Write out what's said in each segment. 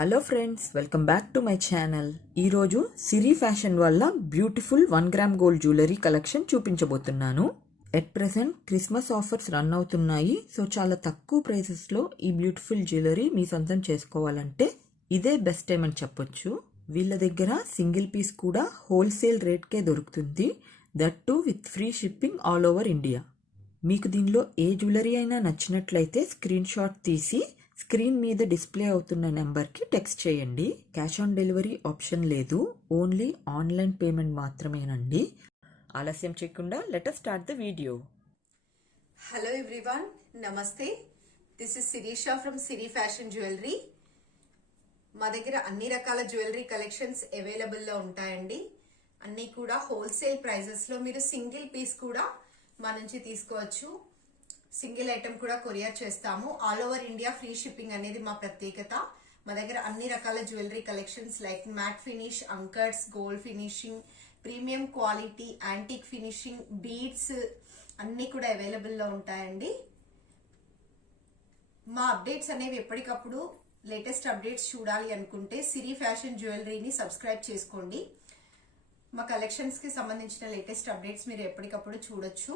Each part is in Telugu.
Hello friends, welcome back to my channel. ఈరోజు సిరి ఫ్యాషన్ వల్ల beautiful 1 gram gold jewellery collection చూపించబోతున్నాను. At present Christmas offers run అవుతున్నాయి. సో చాలా తక్కువ ప్రైసెస్లో ఈ బ్యూటిఫుల్ జ్యువెలరీ మీ సొంతం చేసుకోవాలంటే ఇదే బెస్ట్ టైం అని చెప్పొచ్చు. వీళ్ళ దగ్గర సింగిల్ పీస్ కూడా హోల్సేల్ రేట్కే దొరుకుతుంది. That too with free shipping all over India. మీకు దీనిలో ఏ జ్యువెలరీ అయినా నచ్చినట్లయితే స్క్రీన్ షాట్ తీసి స్క్రీన్ మీద డిస్ప్లే అవుతున్న నెంబర్కి టెక్స్ట్ చేయండి. క్యాష్ ఆన్ డెలివరీ ఆప్షన్ లేదు, ఓన్లీ ఆన్లైన్ పేమెంట్ మాత్రమేనండి. ఆలస్యం చేయకుండా let us start the video. Hello everyone, namaste. This is Sirisha from Siri fashion jewellery. మా దగ్గర అన్ని రకాల జ్యువెలరీ కలెక్షన్స్ అవైలబుల్లో ఉంటాయండి. అన్నీ కూడా హోల్సేల్ ప్రైజెస్లో మీరు సింగిల్ పీస్ కూడా మా నుంచి తీసుకోవచ్చు. సింగిల్ ఐటమ్ కూడా కొరియర్ చేస్తాము. All over India free shipping అనేది మా ప్రత్యేకత. మా దగ్గర అన్ని రకాల jewellery collections like matte finish, అంకర్స్, gold finishing, premium quality, antique finishing, beads అన్ని కూడా అవైలబుల్లో ఉంటాయండి. మా అప్డేట్స్ అనేవి ఎప్పటికప్పుడు లేటెస్ట్ అప్డేట్స్ చూడాలి అనుకుంటే సిరి ఫ్యాషన్ జ్యువెలరీని సబ్స్క్రైబ్ చేసుకోండి. మా కలెక్షన్స్ కి సంబంధించిన లేటెస్ట్ అప్డేట్స్ మీరు ఎప్పటికప్పుడు చూడొచ్చు.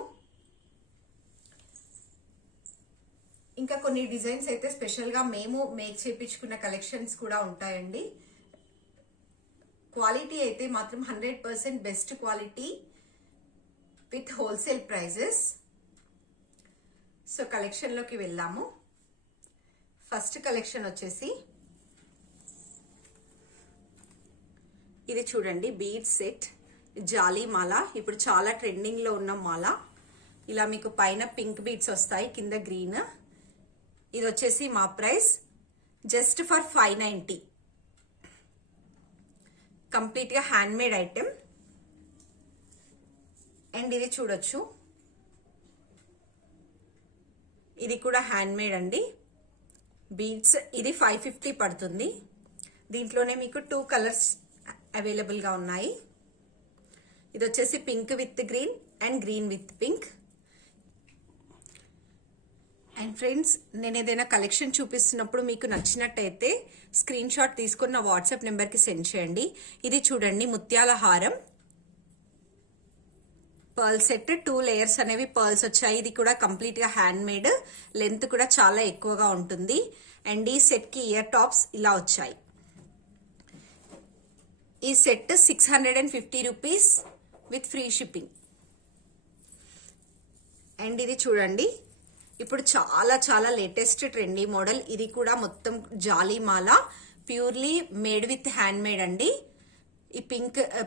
ఇంకా కొన్ని డిజైన్స్ అయితే స్పెషల్ గా మేము మేక్ చేయించుకున్న కలెక్షన్స్ కూడా ఉంటాయండి. క్వాలిటీ అయితే మాత్రం 100% best quality with wholesale prices. So collection లోకి వెళ్దాము. ఫస్ట్ కలెక్షన్ వచ్చేసి ఇది చూడండి, బీడ్ సెట్ జాలీ మాల. ఇప్పుడు చాలా ట్రెండింగ్ లో ఉన్న మాల. ఇలా మీకు పైన పింక్ బీడ్స్ వస్తాయి, కింద గ్రీన్. ఇది వచ్చేసి మా ప్రైస్ జస్ట్ ఫర్ 590. కంప్లీట్ గా హ్యాండ్ మేడ్ ఐటెం. అండ్ ఇది చూడొచ్చు, ఇది కూడా హ్యాండ్ మేడ్ అండి. బీడ్స్ ఇది 550 పడుతుంది. దీంట్లోనే మీకు 2 కలర్స్ అవైలబుల్ గా ఉన్నాయి. ఇది వచ్చేసి pink with green and green with pink. And friends, నేను ఏదైనా కలెక్షన్ చూపిస్తున్నప్పుడు మీకు నచ్చినట్టయితే స్క్రీన్ షాట్ తీసుకుని నా వాట్సాప్ నెంబర్కి సెండ్ చేయండి. ఇది చూడండి, ముత్యాల హారం పర్ల్ సెట్. 2 లేయర్స్ అనేవి పర్ల్స్ వచ్చాయి. ఇది కూడా కంప్లీట్ గా హ్యాండ్ మేడ్. లెంత్ కూడా చాలా ఎక్కువగా ఉంటుంది. అండ్ ఈ సెట్ కి ఇయర్ టాప్స్ ఇలా వచ్చాయి. ఈ set 650 rupees with free shipping. And ఇది చూడండి, ఇప్పుడు చాలా చాలా లేటెస్ట్ ట్రెండీ మోడల్. ఇది కూడా మొత్తం జాలీ మాల, purely made with hand made అండి. ఈ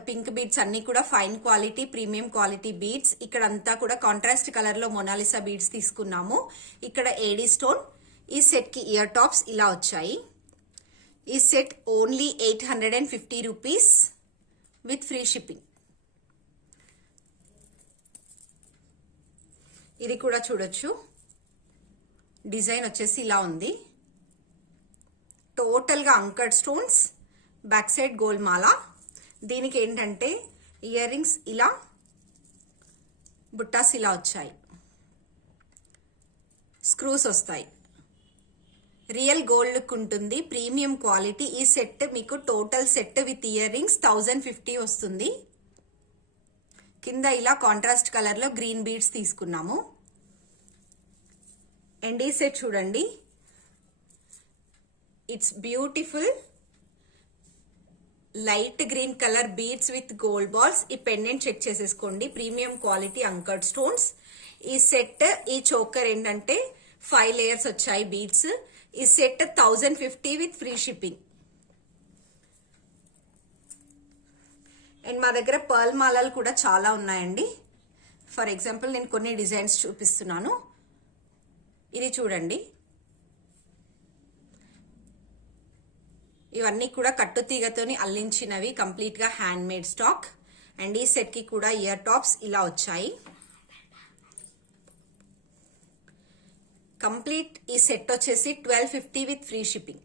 పింక్ బీడ్స్ అన్ని కూడా fine quality, premium quality beads. ఇక్కడ అంతా కూడా కాంట్రాస్ట్ కలర్ లో మొనాలిసా బీడ్స్ తీసుకున్నాము. ఇక్కడ ఏడీ స్టోన్. ఈ సెట్ కి ఇయర్ టాప్స్ ఇలా వచ్చాయి. ఈ set only 850 rupees with free shipping. ఇది కూడా చూడొచ్చు, డిజైన్ వచ్చేసి ఇలా ఉంది. టోటల్ గా అంకర్డ్ స్టోన్స్, బ్యాక్ సైడ్ గోల్డ్ మాల. దీనికి ఏంటంటే ఇయర్ రింగ్స్ ఇలా, బుట్టాస్ ఇలా వచ్చాయి, స్క్రూస్ వస్తాయి. రియల్ గోల్డ్ లుక్ ఉంటుంది, ప్రీమియం క్వాలిటీ. ఈ సెట్ మీకు total set with ear rings 1050 వస్తుంది. కింద ఇలా కాంట్రాస్ట్ కలర్ లో గ్రీన్ బీడ్స్ తీసుకున్నాము. అండ్ ఈ సెట్ చూడండి, it's beautiful light green colour beads with gold balls. ఈ పెండెంట్ చెక్ చేసేసుకోండి, ప్రీమియం క్వాలిటీ అంకర్డ్ స్టోన్స్. ఈ సెట్ ఈ చోకర్ ఏంటంటే 5 లేయర్స్ వచ్చాయి బీడ్స్. ఈ set 1050 with free shipping. And మా దగ్గర పర్ల్ మాలలు కూడా చాలా ఉన్నాయండి. ఫర్ ఎగ్జాంపుల్ నేను కొన్ని డిజైన్స్ చూపిస్తున్నాను. ఇది చూడండి, ఇవన్నీ కూడా కట్టుతీగతోని అల్లించినవి, కంప్లీట్ గా హ్యాండ్ మేడ్ స్టాక్. అండ్ ఈ సెట్ కి కూడా ఇయర్ టాప్స్ ఇలా వచ్చాయి. కంప్లీట్ ఈ సెట్ వచ్చేసి 1250 విత్ ఫ్రీ షిప్పింగ్.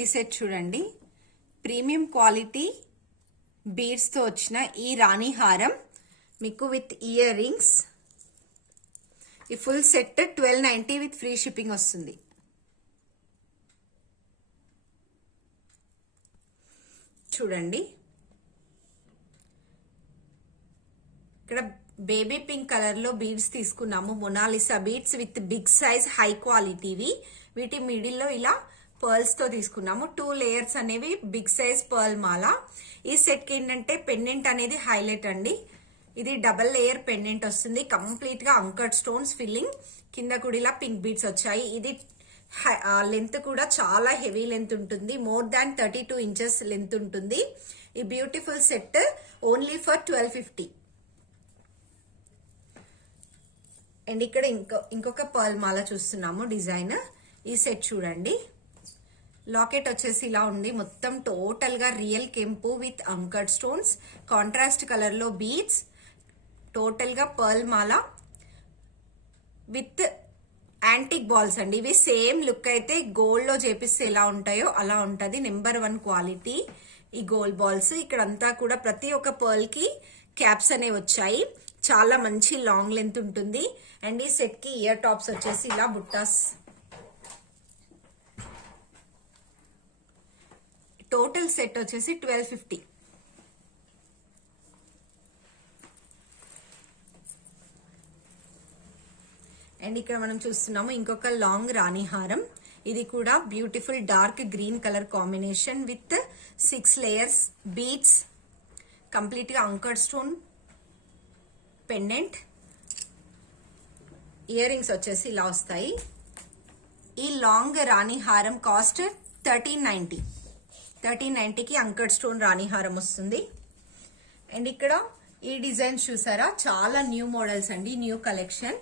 ఈ సెట్ చూడండి, ప్రీమియం క్వాలిటీ బీడ్స్ తో వచ్చిన ఈ రాణి హారం మీకు విత్ ఇయర్ రింగ్స్. ఈ full set 1290 with free shipping వస్తుంది. చూడండి, ఇక్కడ బేబీ పింక్ కలర్ లో బీడ్స్ తీసుకున్నాము. Mona Lisa beads with big size high క్వాలిటీవి. వీటి మిడిల్ లో ఇలా పర్ల్స్ తో తీసుకున్నాము. 2 లేయర్స్ అనేవి బిగ్ సైజ్ పర్ల్ మాల. ఈ సెట్ కి ఏంటంటే పెండెంట్ అనేది హైలైట్ అండి. ఇది డబల్ లేయర్ పెండెంట్ వస్తుంది. కంప్లీట్ గా అంకర్డ్ స్టోన్స్ ఫిల్లింగ్, కింద కూడా ఇలా పింక్ బీడ్స్ వచ్చాయి. ఇది లెంత్ కూడా చాలా హెవీ లెంత్ ఉంటుంది. మోర్ దాన్ 32 ఇంచెస్ లెంత్ ఉంటుంది. ఈ beautiful set only for 1250. And ఇక్కడ ఇంకొక పర్ల్ మాల చూస్తున్నాము డిజైన్. ఈ సెట్ చూడండి, లాకెట్ వచ్చేసి ఇలా ఉంది. మొత్తం టోటల్ గా రియల్ కెంపు with anchored stones, contrast colour లో బీడ్స్, టోటల్ గా pearl Mala with antique balls అండి. ఇవి సేమ్ లుక్ అయితే గోల్డ్ లో చేపిస్తే ఎలా ఉంటాయో అలా ఉంటది. నెంబర్ 1 క్వాలిటీ ఈ గోల్డ్ బాల్స్. ఇక్కడంతా కూడా ప్రతి ఒక్క పర్ల్ కి క్యాప్స్ అనేవి వచ్చాయి. చాలా మంచి లాంగ్ లెంత్ ఉంటుంది. అండ్ ఈ సెట్ కి ఇయర్ టాప్స్ వచ్చేసి ఇలా బుట్టాస్. టోటల్ సెట్ వచ్చేసి 1250. అండ్ ఇక్కడ మనం చూస్తున్నాము ఇంకొక లాంగ్ రాణి హారం. ఇది కూడా beautiful dark green colour combination with 6 layers beads, complete గా అంకర్డ్ స్టోన్ పెండెంట్. ఇయర్ రింగ్స్ వచ్చేసి ఇలా వస్తాయి. ఈ లాంగ్ రాణి హారం కాస్ట్ 1390. 1390కి అంకర్డ్ స్టోన్ రాణి హారం వస్తుంది. అండ్ ఇక్కడ ఈ డిజైన్ చూసారా, చాలా న్యూ మోడల్స్ అండి, న్యూ కలెక్షన్.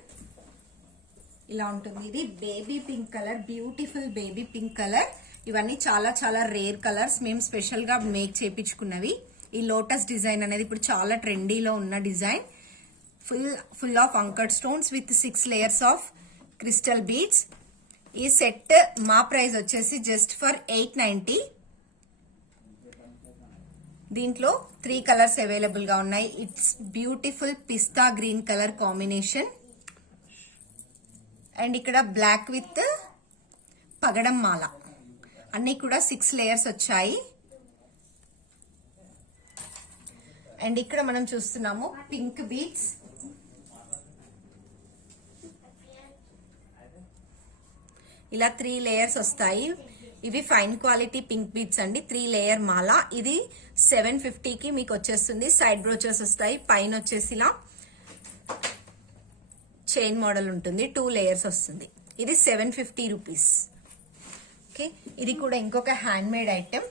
ఇలా ఉంటుంది. ఇది baby pink colour, beautiful baby pink colour. ఇవన్నీ చాలా చాలా రేర్ కలర్స్, మేము స్పెషల్ గా మేక్ చేయించుకున్నవి. ఈ లోటస్ డిజైన్ అనేది ఇప్పుడు చాలా ట్రెండీలో ఉన్న design. Full of అంకర్డ్ stones with 6 layers of crystal beads. ఈ సెట్ మా ప్రైస్ వచ్చేసి జస్ట్ ఫర్ 890. దీంట్లో 3 కలర్స్ అవైలబుల్ గా ఉన్నాయి. It's beautiful pista green colour combination. And ఇక్కడ బ్లాక్ విత్ పగడం మాల. అన్ని కూడా 6 లేయర్స్ వచ్చాయి. అండ్ ఇక్కడ మనం చూస్తున్నాము పింక్ బీడ్స్. ఇలా 3 లేయర్స్ వస్తాయి. ఇవి ఫైన్ క్వాలిటీ పింక్ బీడ్స్ అండి. 3 లేయర్ మాల. ఇది 750కి మీకు వచ్చేస్తుంది. సైడ్ బ్రోచెస్ వస్తాయి. పైన వచ్చేసి ఇలా చైన్ మోడల్ ఉంటుంది. 2 లేయర్స్ వస్తుంది. ఇది 750 రూపీస్. ఓకే, ఇది కూడా ఇంకొక hand made item.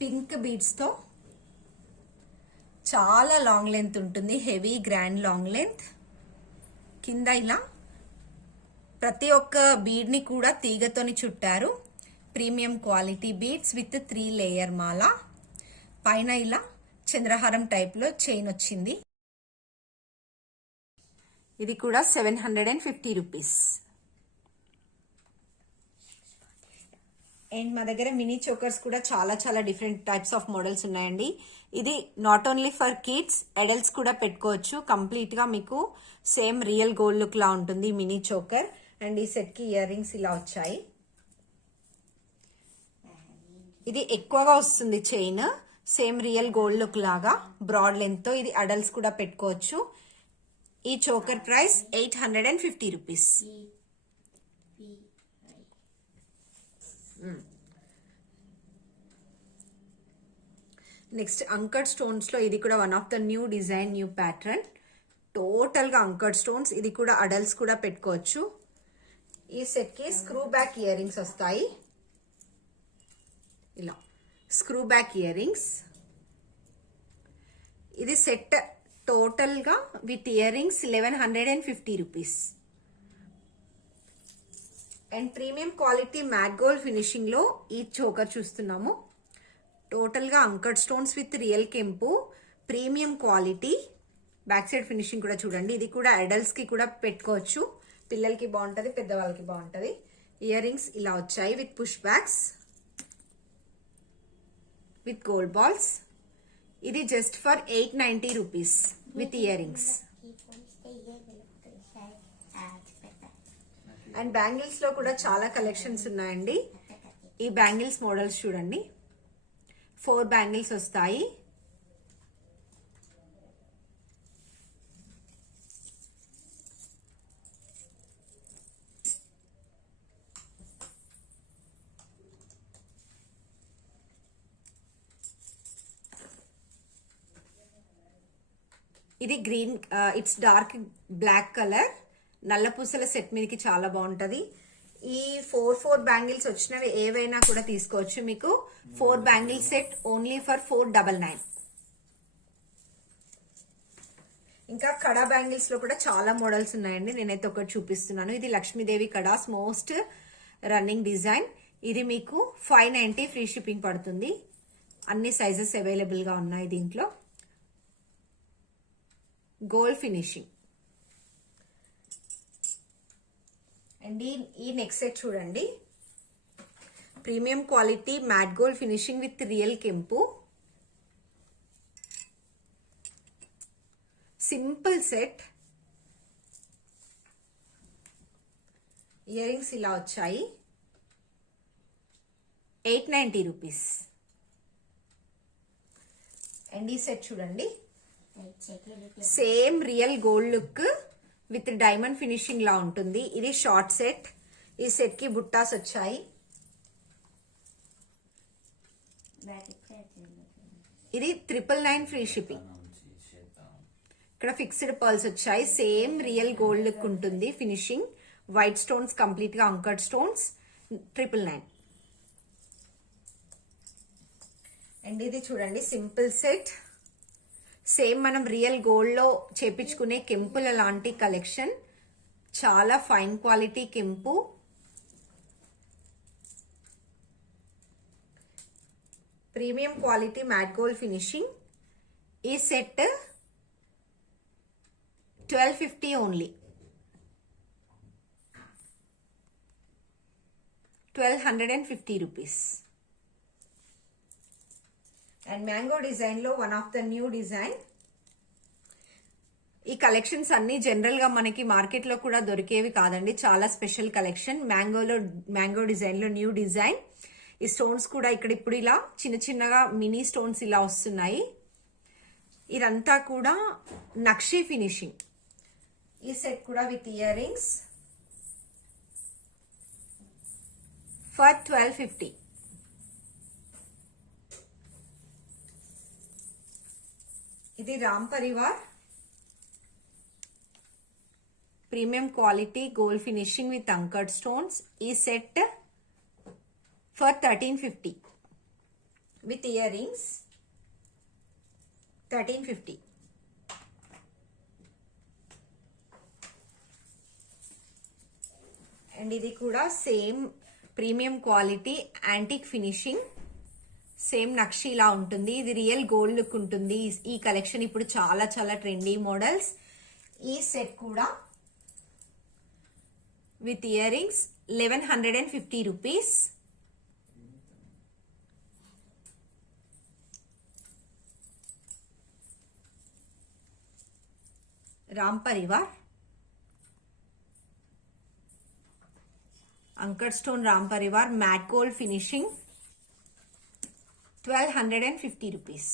Pink beads తో చాలా లాంగ్ లెంత్ ఉంటుంది. Heavy grand long length. కింద ఇలా ప్రతి ఒక్క బీడ్ ని కూడా తీగతోని చుట్టారు. Premium quality beads with 3 layer మాల. పైన ఇలా చంద్రహారం టైప్ లో చైన్ వచ్చింది. ఇది కూడా 750 రూపీస్. అండ్ మా దగ్గర మినీ చోకర్స్ కూడా చాలా చాలా డిఫరెంట్ టైప్స్ ఆఫ్ మోడల్స్ ఉన్నాయండి. ఇది not only for kids, adults కూడా పెట్టుకోవచ్చు. కంప్లీట్ గా మీకు సేమ్ రియల్ గోల్డ్ లుక్ లా ఉంటుంది మినీ చోకర్. అండ్ ఈ సెట్ కి ఇయర్ రింగ్స్ ఇలా వచ్చాయి. ఇది ఎక్కువగా వస్తుంది chain, same real gold look లాగా బ్రాడ్ లెంత్ తో. ఇది అడల్ట్స్ కూడా పెట్టుకోవచ్చు. ఈ చోకర్ ప్రైస్ 850 రూపీస్. నెక్స్ట్ అంకర్డ్ స్టోన్స్ లో ఇది కూడా one of the new design, new pattern. Total గా అంకర్డ్ స్టోన్స్. ఇది కూడా అడల్ట్స్ కూడా పెట్టుకోవచ్చు. ఈ సెట్ కి స్క్రూ బ్యాక్ ఇయర్ రింగ్స్ వస్తాయి. ఇలా స్క్రూ బ్యాక్ ఇయర్ రింగ్స్. ఇది సెట్ టోటల్ గా with ear rings 1150 rupees. And premium quality matte gold finishing లో ఈ చోకర్ చూస్తున్నాము. టోటల్ గా అంకర్డ్ స్టోన్స్ విత్ రియల్ కెంపు, premium quality. Back side finishing కూడా చూడండి. ఇది కూడా అడల్ట్స్ కి కూడా పెట్టుకోవచ్చు. పిల్లలకి బాగుంటది, పెద్దవాళ్ళకి బాగుంటది. ఇయర్ రింగ్స్ ఇలా వచ్చాయి with push backs with gold balls. ఇది just for 890 rupees with year rings. And bangles లో కూడా చాలా కలెక్షన్స్ ఉన్నాయండి. ఈ బ్యాంగిల్స్ మోడల్స్ చూడండి, 4 బ్యాంగిల్స్ వస్తాయి. ఇది green, it's dark black colour, నల్ల పూసల సెట్ మీదకి చాలా బాగుంటది. ఈ 4 బ్యాంగిల్స్ వచ్చినవి ఏవైనా కూడా తీసుకోవచ్చు. మీకు 4 బ్యాంగిల్ సెట్ ఓన్లీ ఫర్ 499. ఇంకా కడా బ్యాంగిల్స్ లో కూడా చాలా మోడల్స్ ఉన్నాయండి. నేనైతే ఒకటి చూపిస్తున్నాను. ఇది Lakshmidevi kadas most running design. ఇది మీకు 590 ఫ్రీ షిప్పింగ్ పడుతుంది. అన్ని సైజెస్ అవైలబుల్ గా ఉన్నాయి దీంట్లో. Gold finishing. అండ్ ఈ నెక్స్ట్ సెట్ చూడండి, premium quality matte gold finishing with real కెంపు. Simple set. ఇయర్ రింగ్స్ ఇలా వచ్చాయి, 890 రూపీస్. అండ్ ఈ సెట్ చూడండి, same real gold look with diamond finishing లా ఉంటుంది. ఇది షార్ట్ సెట్. ఈ సెట్ కి బుట్టాస్ వచ్చాయి. ఇది 999 ఫ్రీ షిప్పింగ్. ఇక్కడ ఫిక్స్డ్ పర్ల్స్ వచ్చాయి. సేమ్ రియల్ గోల్డ్ లుక్ ఉంటుంది ఫినిషింగ్. వైట్ స్టోన్స్, కంప్లీట్ గా అంకర్డ్ స్టోన్స్, 999. అండ్ ఇది చూడండి, సింపుల్ సెట్. సేమ్ మనం రియల్ గోల్డ్ లో చేపించుకునే కెంపుల లాంటి కలెక్షన్. చాలా ఫైన్ క్వాలిటీ కెంపు. Premium quality matte gold finishing. ఈ set 1250 only. 1250 rupees. And mango design లో one of the new design. ఈ కలెక్షన్స్ అన్ని జనరల్ గా మనకి మార్కెట్ లో కూడా దొరికేవి కాదండి. చాలా స్పెషల్ కలెక్షన్. మ్యాంగో డిజైన్ లో న్యూ డిజైన్. ఈ స్టోన్స్ కూడా ఇక్కడ ఇప్పుడు ఇలా చిన్న చిన్నగా మినీ స్టోన్స్ ఇలా వస్తున్నాయి. ఇదంతా కూడా నక్షి ఫినిషింగ్. ఈ సెట్ కూడా విత్ ఇయర్ రింగ్స్ ఫర్ 1250. ఇది Ram Parivar premium quality gold finishing with anchored stones. ఈ set for 1350 with ear rings, 1350. And ఇది కూడా same premium quality antique finishing. Same నక్షిలా ఉంటుంది. ఇది రియల్ గోల్డ్ లుక్ ఉంటుంది. ఈ కలెక్షన్ ఇప్పుడు చాలా చాలా ట్రెండీ మోడల్స్. ఈ సెట్ కూడా with ear rings 1150 rupees. Ram Parivar anchor stone Ram Parivar mat gold finishing, 1250 rupees.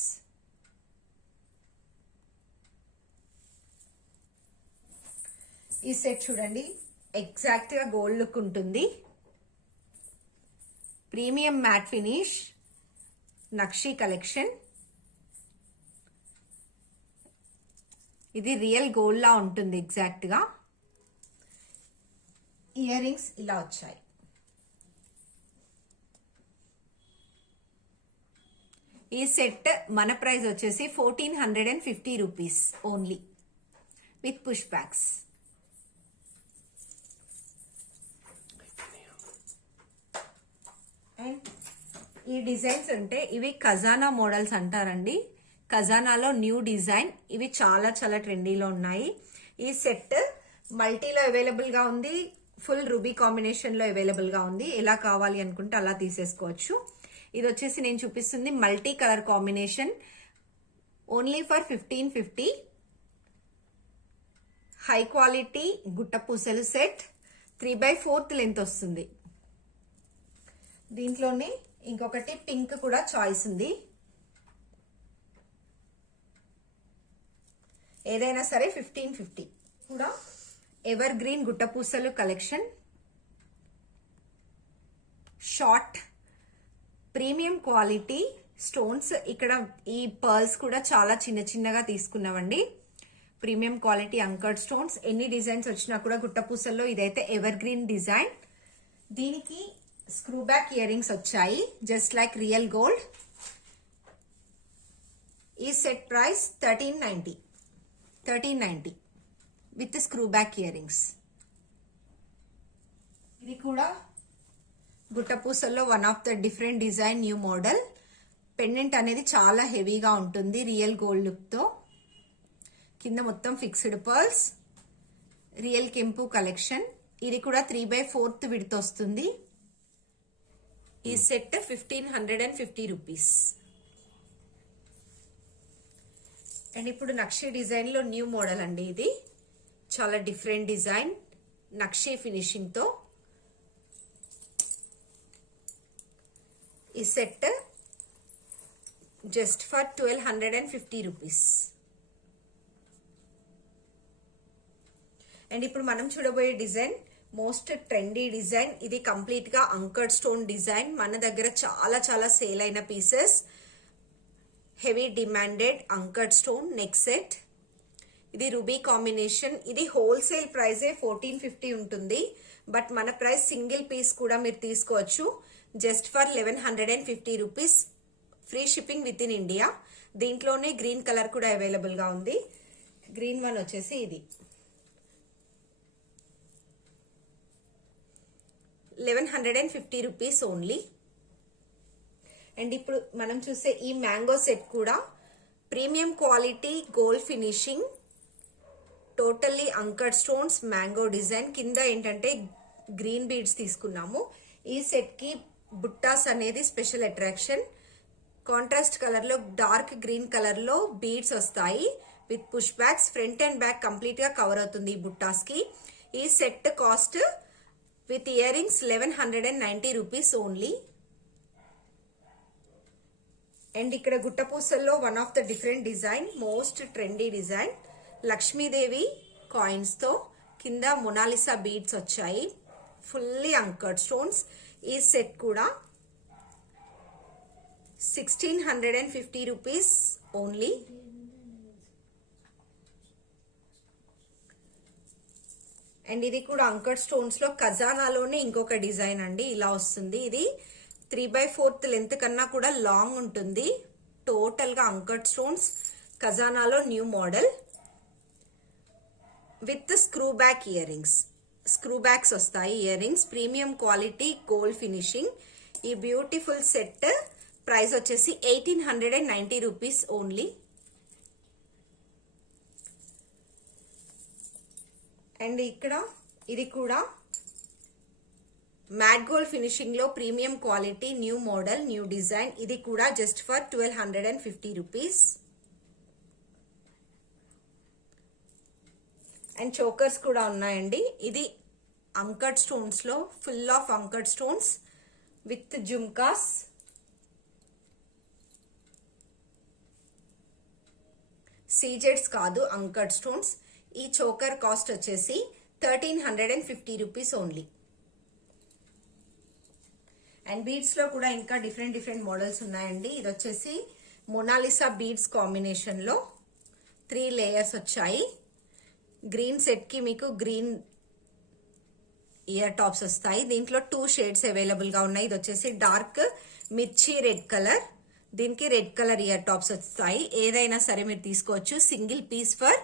ఈ సెట్ చూడండి, ఎగ్జాక్ట్ గా గోల్డ్ లుక్ ఉంటుంది. ప్రీమియం మ్యాట్ ఫినిష్ నక్షి కలెక్షన్. ఇది రియల్ గోల్డ్ లా ఉంటుంది ఎగ్జాక్ట్ గా. ఇయర్ రింగ్స్ ఇలా వచ్చాయి. ఈ సెట్ మన ప్రైస్ వచ్చేసి 1450 rupees only with push bags. And ఈ డిజైన్స్ అంటే ఇవి ఖజానా మోడల్స్ అంటారండి. ఖజానాలో న్యూ డిజైన్. ఇవి చాలా చాలా ట్రెండీలో ఉన్నాయి. ఈ సెట్ మల్టీలో అవైలబుల్ గా ఉంది, ఫుల్ రూబీ కాంబినేషన్ లో అవైలబుల్ గా ఉంది. ఎలా కావాలి అనుకుంటే అలా తీసేసుకోవచ్చు. ఇది వచ్చేసి నేను చూపిస్తుంది multi colour combination, only for 1550. High quality గుట్ట పూసలు సెట్ 3/4 లెంత్ వస్తుంది. దీంట్లోనే ఇంకొకటి పింక్ కూడా చాయిస్ ఉంది. ఏదైనా సరే 1550. కూడా ఎవర్ గ్రీన్ గుట్టపూసలు collection, short premium quality stones. ఇక్కడ ఈ పర్ల్స్ కూడా చాలా చిన్న చిన్నగా తీసుకున్నామండి. Premium quality anchored stones. ఎన్ని డిజైన్స్ వచ్చినా కూడా గుట్టపూసల్లో ఇదైతే ఎవర్ గ్రీన్ డిజైన్. దీనికి స్క్రూ బ్యాక్ ఇయర్ రింగ్స్ వచ్చాయి, జస్ట్ లైక్ రియల్ గోల్డ్. ఈ set price 1390 with screw back earrings. ఇది కూడా గుట్టపూసల్లో one of the different design, new model. Pendant అనేది చాలా హెవీగా ఉంటుంది రియల్ గోల్డ్ లుక్ తో. కింద మొత్తం ఫిక్స్డ్ పర్ల్స్, రియల్ కెంపు కలెక్షన్. ఇది కూడా 3/4 విడ్త్ వస్తుంది. ఈ సెట్ 1550 రూపీస్. అండ్ ఇప్పుడు నక్షి డిజైన్ లో న్యూ మోడల్ అండి. ఇది చాలా డిఫరెంట్ డిజైన్, నక్షి ఫినిషింగ్ తో. ఈ set just for 1250 rupees. And ఇప్పుడు మనం చూడబోయే డిజైన్ మోస్ట్ ట్రెండీ డిజైన్. ఇది కంప్లీట్ గా అంకర్డ్ స్టోన్ డిజైన్. మన దగ్గర చాలా చాలా సేల్ అయిన pieces. Heavy demanded anchored stone neck set. ఇది రూబీ కాంబినేషన్. ఇది హోల్సేల్ ప్రైజే 1450 ఉంటుంది. బట్ మన ప్రైస్ సింగిల్ పీస్ కూడా మీరు తీసుకోవచ్చు just for 1150 rupees. Free shipping with in India. దీంట్లోనే గ్రీన్ కలర్ కూడా అవైలబుల్ గా ఉంది. గ్రీన్ వన్ వచ్చేసి ఇది 1150 రూపీస్ ఓన్లీ. అండ్ ఇప్పుడు మనం చూసే ఈ మ్యాంగో సెట్ కూడా premium quality gold finishing, totally anchored stones, mango design. కింద ఏంటంటే గ్రీన్ బీడ్స్ తీసుకున్నాము. ఈ సెట్ కి బుట్టాస్ అనేది స్పెషల్ అట్రాక్షన్. కాంట్రాస్ట్ కలర్ లో డార్క్ గ్రీన్ కలర్ లో బీడ్స్ వస్తాయి with push backs. Front and back complete గా కవర్ అవుతుంది ఈ బుట్టాస్ కి. ఈ set cost with ear rings 1190 rupees only. And ఇక్కడ గుట్టపూసల్లో one of the different design, most trendy design. Lakshmidevi coins తో కింద మొనాలిసా బీడ్స్ వచ్చాయి. Fully anchored stones. ఈ సెట్ కూడా 1650 రూపీస్ ఓన్లీ. అండ్ ఇది కూడా అంకర్డ్ స్టోన్స్ లో ఖజానాలోనే ఇంకొక డిజైన్ అండి. ఇలా వస్తుంది. ఇది 3/4 లెంత్ కన్నా కూడా లాంగ్ ఉంటుంది. టోటల్ గా అంకర్డ్ స్టోన్స్, ఖజానాలో new model with screw back earrings. Screw backs వస్తాయి earrings. Premium quality gold finishing. ఈ బ్యూటిఫుల్ సెట్ ప్రైస్ వచ్చేసి 1890 రూపీస్ ఓన్లీ. అండ్ ఇక్కడ ఇది కూడా మ్యాట్ గోల్డ్ ఫినిషింగ్ లో premium quality, new model, new design. ఇది కూడా just for 1250 rupees. And chokers కూడా ఉన్నాయండి. ఇది అంకర్డ్ స్టోన్స్ లో full of అంకర్డ్ stones with jhumkas. సీజెడ్స్ కాదు, అంకర్డ్ స్టోన్స్. ఈ చోకర్ కాస్ట్ వచ్చేసి 1350 రూపీస్ ఓన్లీ. అండ్ బీడ్స్ లో కూడా ఇంకా డిఫరెంట్ డిఫరెంట్ మోడల్స్ ఉన్నాయండి. ఇది వచ్చేసి మొనాలిసా బీడ్స్ కాంబినేషన్ లో 3 లేయర్స్ వచ్చాయి. గ్రీన్ సెట్ కి మీకు గ్రీన్ ఇయర్ టాప్స్ వస్తాయి. దీంట్లో 2 షేడ్స్ అవైలబుల్ గా ఉన్నాయి. ఇది వచ్చేసి డార్క్ మిర్చి రెడ్ కలర్. దీనికి రెడ్ కలర్ ఇయర్ టాప్స్ వస్తాయి. ఏదైనా సరే మీరు తీసుకోవచ్చు. Single piece for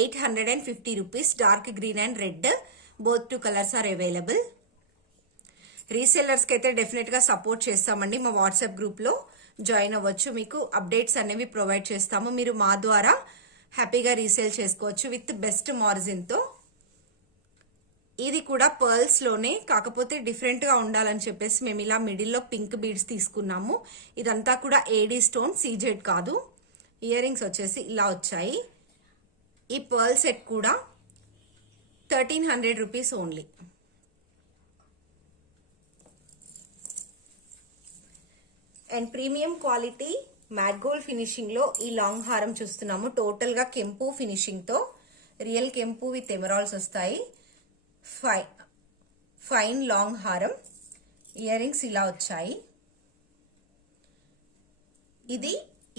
850 rupees. Dark green and red, both 2 colours are available. Resellers కి అయితే డెఫినెట్ గా సపోర్ట్ చేస్తామండి. మా వాట్సాప్ గ్రూప్ లో జాయిన్ అవ్వచ్చు. మీకు అప్డేట్స్ అనేవి ప్రొవైడ్ చేస్తాము. మీరు మా ద్వారా హ్యాపీగా రీసేల్ చేసుకోవచ్చు విత్ బెస్ట్ మార్జిన్ తో. ఇది కూడా పర్ల్స్ లోనే, కాకపోతే డిఫరెంట్ గా ఉండాలని చెప్పేసి మేము ఇలా మిడిల్ లో పింక్ బీడ్స్ తీసుకున్నాము. ఇదంతా కూడా ఏడీ స్టోన్, సీజెడ్ కాదు. ఇయర్ రింగ్స్ వచ్చేసి ఇలా వచ్చాయి. ఈ పర్ల్ సెట్ కూడా 1300 rupees only. And premium quality matte gold finishing లో ఈ లాంగ్ హారం చూస్తున్నాము. టోటల్ గా కెంపు ఫినిషింగ్ తో రియల్ కెంపు విత్ ఎమరాల్స్ వస్తాయి. ఫైన్ లాంగ్ హారం. ఇయర్ రింగ్స్ ఇలా వచ్చాయి.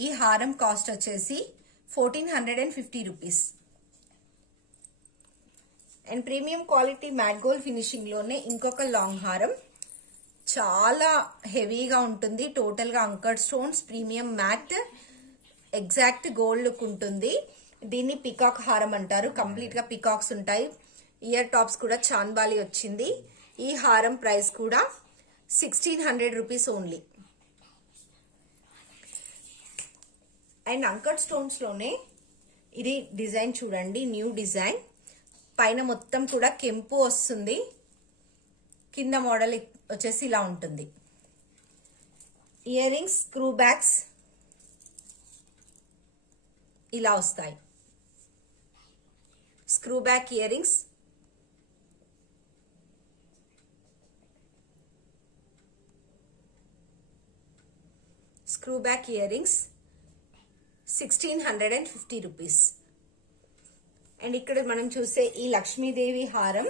ఈ హారం కాస్ట్ వచ్చేసి 1450 rupees. And premium quality matte gold finishing లోనే ఇంకొక లాంగ్ హారం చాలా హెవీగా ఉంటుంది. టోటల్ గా anchor stones, premium matte, exact gold look ఉంటుంది. దీన్ని పికాక్ హారం అంటారు. కంప్లీట్ గా పికాక్స్ ఉంటాయి. ఇయర్ టాప్స్ కూడా చాన్బాలి వచ్చింది. ఈ హారం ప్రైస్ కూడా 1600 rupees only. And anchor stones లోనే ఇది డిజైన్ చూడండి, న్యూ డిజైన్. పైన మొత్తం కూడా కెంపు వస్తుంది. కింద మోడల్ వచ్చేసి ఇలా ఉంటుంది. ఇయర్ రింగ్స్, స్క్రూ బ్యాగ్స్ ఇలా వస్తాయి. Screw back earrings. Screw back earrings 1650 rupees. And ఇక్కడ మనం చూసే ఈ లక్ష్మీదేవి హారం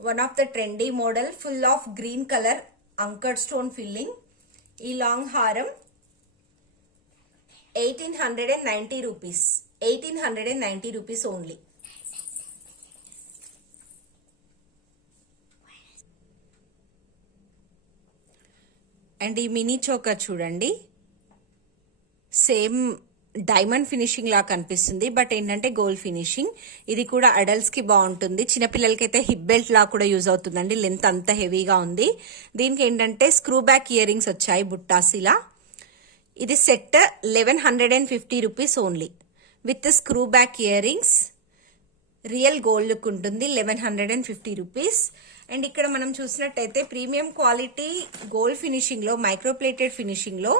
one of the trendy model, full of green colour anchored stone filling. ఈ లాంగ్ హారం 1890 రూపీస్. 1890 rupees only. అండ్ ఈ మినీ చోకర్ చూడండి, సేమ్ డైమండ్ ఫినిషింగ్ లా కనిపిస్తుంది, బట్ ఏంటంటే గోల్డ్ ఫినిషింగ్. ఇది కూడా అడల్ట్స్ కి బాగుంటుంది. చిన్నపిల్లలకి అయితే హిప్ బెల్ట్ లా కూడా యూజ్ అవుతుందండి. లెంత్ అంత హెవీగా ఉంది. దీనికి ఏంటంటే స్క్రూ బ్యాక్ ఇయర్ రింగ్స్ వచ్చాయి బుట్టాసిలా. ఇది set 1150 rupees only with screw back ear rings. Real gold look ఉంటుంది. 1150 రూపీస్. అండ్ ఇక్కడ మనం చూసినట్టయితే ప్రీమియం క్వాలిటీ గోల్డ్ ఫినిషింగ్ లో, మైక్రోప్లేటెడ్ ఫినిషింగ్ లో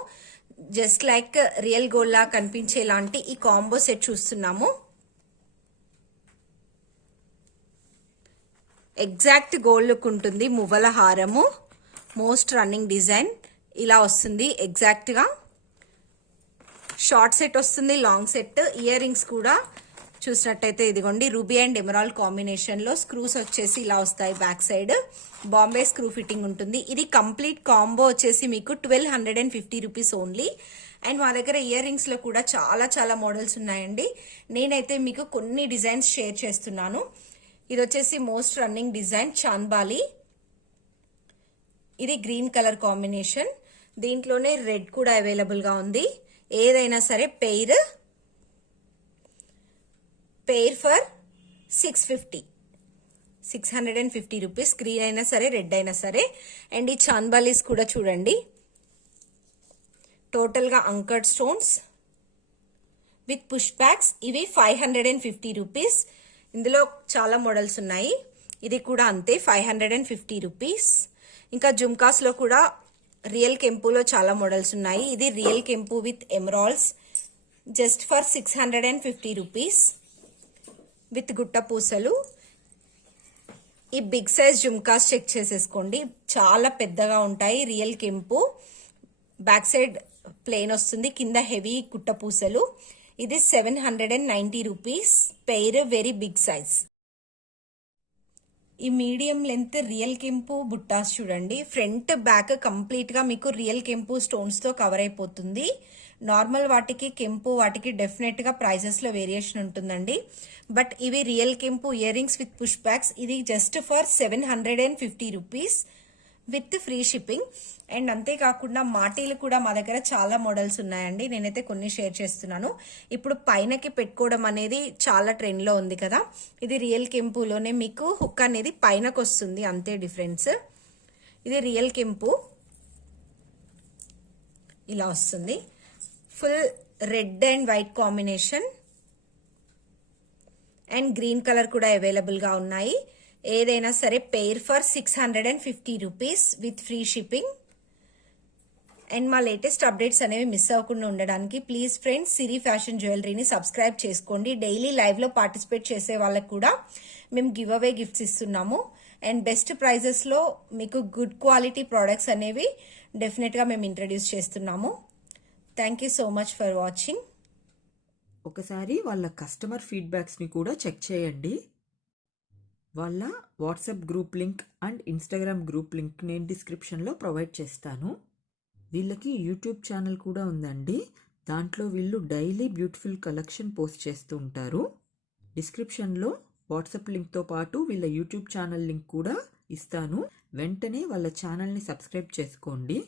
జస్ట్ లైక్ రియల్ గోల్డ్ లా కనిపించేలాంటి ఈ కాంబో సెట్ చూస్తున్నాము. ఎగ్జాక్ట్ గోల్డ్ లుక్ ఉంటుంది. మువ్వల హారము, మోస్ట్ రన్నింగ్ డిజైన్ ఇలా వస్తుంది. ఎగ్జాక్ట్ గా షార్ట్ సెట్ వస్తుంది, లాంగ్ సెట్. ఇయర్ రింగ్స్ కూడా చూసినట్టయితే ఇదిగోండి, రూబీ అండ్ ఎమరాల్డ్ కాంబినేషన్ లో. స్క్రూస్ వచ్చేసి ఇలా వస్తాయి back side. Bombay screw fitting ఉంటుంది. ఇది కంప్లీట్ కాంబో వచ్చేసి మీకు 1250 రూపీస్ ఓన్లీ. అండ్ మా దగ్గర ఇయర్ రింగ్స్ లో కూడా చాలా చాలా మోడల్స్ ఉన్నాయండి. నేనైతే మీకు కొన్ని డిజైన్స్ షేర్ చేస్తున్నాను. ఇది వచ్చేసి మోస్ట్ రన్నింగ్ డిజైన్ చాన్బాలి. ఇది గ్రీన్ కలర్ కాంబినేషన్. దీంట్లోనే రెడ్ కూడా అవైలబుల్ గా ఉంది. ఏదైనా సరే పెయిర్ ఫర్ 650 రూపీస్. గ్రీన్ అయినా సరే, రెడ్ అయినా సరే. అండ్ ఈ చాన్బాలీస్ కూడా చూడండి, టోటల్ గా అంకర్డ్ స్టోన్స్ విత్ పుష్ బ్యాక్స్. ఇవి 550 రూపీస్. ఇందులో చాలా మోడల్స్ ఉన్నాయి. ఇది కూడా అంతే, 550 రూపీస్. ఇంకా జుమ్కాస్ లో కూడా రియల్ కెంపులో చాలా మోడల్స్ ఉన్నాయి. ఇది రియల్ కెంపు with emeralds, just for 650 rupees with గుట్ట పూసలు. ఈ బిగ్ సైజ్ జుమ్కాస్ చెక్ చేసేసుకోండి, చాలా పెద్దగా ఉంటాయి. రియల్ కెంపు, బ్యాక్ సైడ్ ప్లెయిన్ వస్తుంది, కింద హెవీ కుట్ట పూసలు. ఇది 790 rupees pair, very big size. ఈ మీడియం లెంత్ రియల్ కెంపు బుట్టాస్ చూడండి, ఫ్రంట్ బ్యాక్ కంప్లీట్ గా మీకు రియల్ కెంపు స్టోన్స్ తో కవర్ అయిపోతుంది. నార్మల్ వాటికి కెంపు వాటికి డెఫినెట్ గా ప్రైజెస్ లో వేరియేషన్ ఉంటుందండి. బట్ ఇవి రియల్ కెంపు earrings with push backs. ఇది just for 750 rupees with free shipping. And అంతేకాకుండా మాటీలు కూడా మా దగ్గర చాలా మోడల్స్ ఉన్నాయండి. నేనైతే కొన్ని షేర్ చేస్తున్నాను. ఇప్పుడు పైనకి పెట్టుకోవడం అనేది చాలా ట్రెండ్ లో ఉంది కదా. ఇది రియల్ కెంపులోనే మీకు హుక్ అనేది పైనకు వస్తుంది, అంతే డిఫరెన్స్. ఇది రియల్ కెంపు ఇలా వస్తుంది. Full red and white combination and green colour కూడా అవైలబుల్ గా ఉన్నాయి. ఏదైనా సరే pair for 650 rupees with free shipping. And మా లేటెస్ట్ అప్డేట్స్ అనేవి మిస్ అవ్వకుండా ఉండడానికి ప్లీజ్ ఫ్రెండ్స్ సిరి ఫ్యాషన్ జ్యువెలరీని సబ్స్క్రైబ్ చేసుకోండి. డైలీ లైవ్ లో పార్టిసిపేట్ చేసే వాళ్ళకి కూడా మేము గివ్ అవే గిఫ్ట్స్ ఇస్తున్నాము. అండ్ బెస్ట్ ప్రైజెస్లో మీకు గుడ్ క్వాలిటీ ప్రోడక్ట్స్ అనేవి డెఫినెట్గా మేము ఇంట్రడ్యూస్ చేస్తున్నాము. Thank you so much for watching. ఒకసారి వాళ్ళ కస్టమర్ ఫీడ్బ్యాక్స్ని కూడా చెక్ చేయండి. వాళ్ళ WhatsApp group link and Instagram group link నేను డిస్క్రిప్షన్లో ప్రొవైడ్ చేస్తాను. వీళ్ళకి యూట్యూబ్ ఛానల్ కూడా ఉందండి. దాంట్లో వీళ్ళు డైలీ బ్యూటిఫుల్ కలెక్షన్ పోస్ట్ చేస్తూ ఉంటారు. డిస్క్రిప్షన్లో వాట్సాప్ లింక్తో పాటు వీళ్ళ యూట్యూబ్ ఛానల్ లింక్ కూడా ఇస్తాను. వెంటనే వాళ్ళ ఛానల్ని సబ్స్క్రైబ్ చేసుకోండి.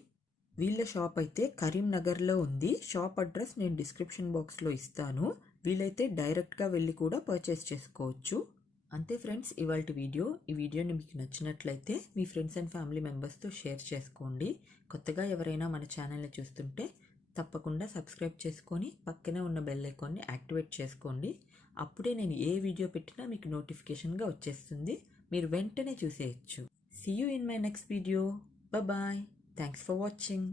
వీళ్ళ షాప్ అయితే కరీంనగర్లో ఉంది. షాప్ అడ్రస్ నేను డిస్క్రిప్షన్ బాక్స్లో ఇస్తాను. వీలైతే డైరెక్ట్గా వెళ్ళి కూడా పర్చేస్ చేసుకోవచ్చు. అంతే ఫ్రెండ్స్, ఇవాల్టి వీడియో. ఈ వీడియోని మీకు నచ్చినట్లయితే మీ ఫ్రెండ్స్ అండ్ ఫ్యామిలీ మెంబర్స్తో షేర్ చేసుకోండి. కొత్తగా ఎవరైనా మన ఛానల్ని చూస్తుంటే తప్పకుండా సబ్స్క్రైబ్ చేసుకొని పక్కనే ఉన్న బెల్ ఐకాన్ని యాక్టివేట్ చేసుకోండి. అప్పుడే నేను ఏ వీడియో పెట్టినా మీకు నోటిఫికేషన్గా వచ్చేస్తుంది. మీరు వెంటనే చూసేయచ్చు. See you in my next video. Bye. Thanks for watching.